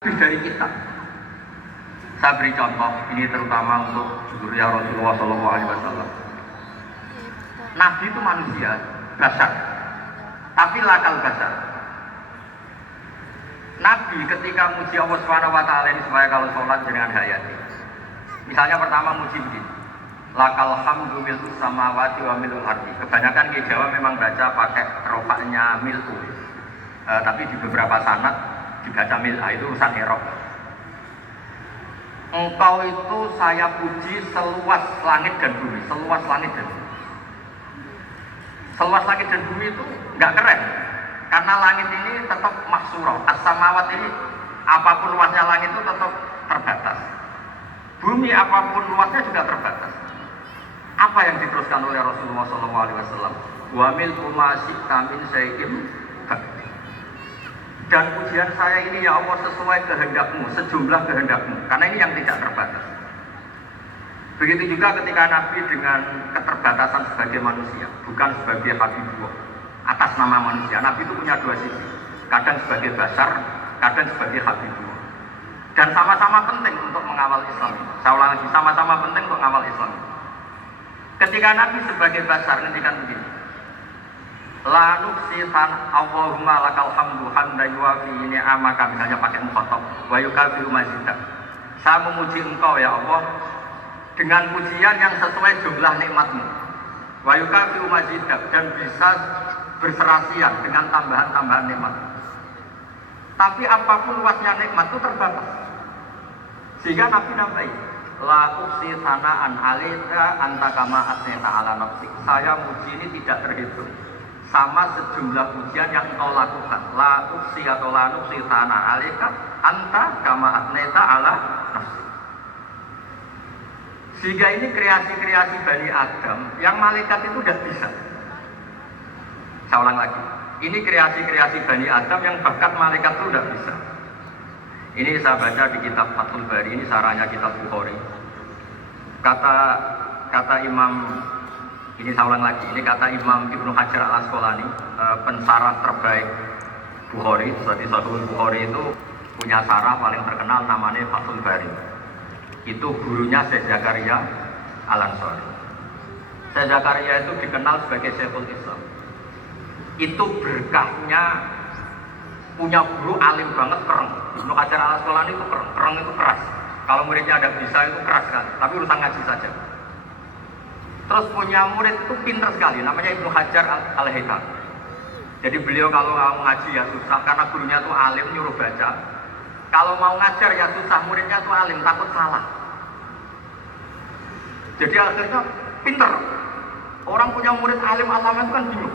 Dari kita. Saya beri contoh ini terutama untuk zuriat Rasulullah SAW. Nabi itu manusia, basar, tapi lakal basar. Nabi ketika muji Allah SWT ini supaya kalau sholat dengan hayati. Misalnya pertama muji begini, lakal hamdu mil'us samawati wa mil'ul ardi. Kebanyakan di Jawa memang baca pakai rofaknya mil'u, tapi di beberapa sanad dibaca mil'a, itu urusan erok. Engkau itu saya puji seluas langit dan bumi, seluas langit dan bumi. Seluas langit dan bumi itu nggak keren, karena langit ini tetap mahsurah. As-samawat ini apapun luasnya langit itu tetap terbatas. Bumi apapun luasnya juga terbatas. Apa yang diteruskan oleh Rasulullah SAW? Wa mil umasi kamin sayim. Dan pujian saya ini ya Allah sesuai kehendakmu, sejumlah kehendakmu, karena ini yang tidak terbatas. Begitu juga ketika Nabi dengan keterbatasan sebagai manusia, bukan sebagai Habibullah atas nama manusia. Nabi itu punya dua sisi, kadang sebagai basar, kadang sebagai Habibullah. Dan sama-sama penting untuk mengawal Islam. Saya ulang lagi, sama-sama penting untuk mengawal Islam. Ketika Nabi sebagai basar ngendikan begini, la nuksitan Allahumma lakal hamdu hamda yuwafi ni'amaka, misalnya pakai mukhatab wa yukafiru mazidah. Saya memuji engkau ya Allah dengan pujian yang sesuai jumlah nikmatmu, wa yukafiru mazidah, dan bisa berserasian dengan tambahan-tambahan nikmat. Tapi apapun luasnya nikmat itu terbatas, sehingga Nabi nambahi la uksi sanaan alika anta kama asneta ala nafsik. Saya muji ini tidak terhitung sama sejumlah pujian yang engkau lakukan. La uksi atau la nuksi sana alika anta kama atneta ala nafsi. Sehingga ini kreasi-kreasi Bani Adam yang malaikat itu udah bisa. Saya ulang lagi, ini kreasi-kreasi Bani Adam yang bahkan malaikat itu udah bisa. Ini saya baca di kitab Fathul Bari, ini sarahnya kitab Bukhari. Kata Imam, ini saya ulang lagi, ini kata Imam Ibnu Hajar al-Asqalani, pensarah terbaik Bukhari. Jadi Sahih Bukhari itu punya sarah paling terkenal namanya Fathul Bari. Itu gurunya Syekh Zakaria Al-Ansari. Syekh Zakaria itu dikenal sebagai Syekhul Islam. Itu berkahnya punya guru alim banget, keren. Ibnu Hajar al-Asqalani itu keren, keren itu keras. Kalau muridnya ada bisa itu keras sekali, tapi urusan ngaji saja. Terus punya murid itu pintar sekali, namanya Ibnu Hajar al-Haytham. Jadi beliau kalau mau ngaji ya susah, karena gurunya itu alim, nyuruh baca. Kalau mau ngajar ya susah, muridnya itu alim, takut salah. Jadi akhirnya pintar. Orang punya murid alim alama itu kan bingung.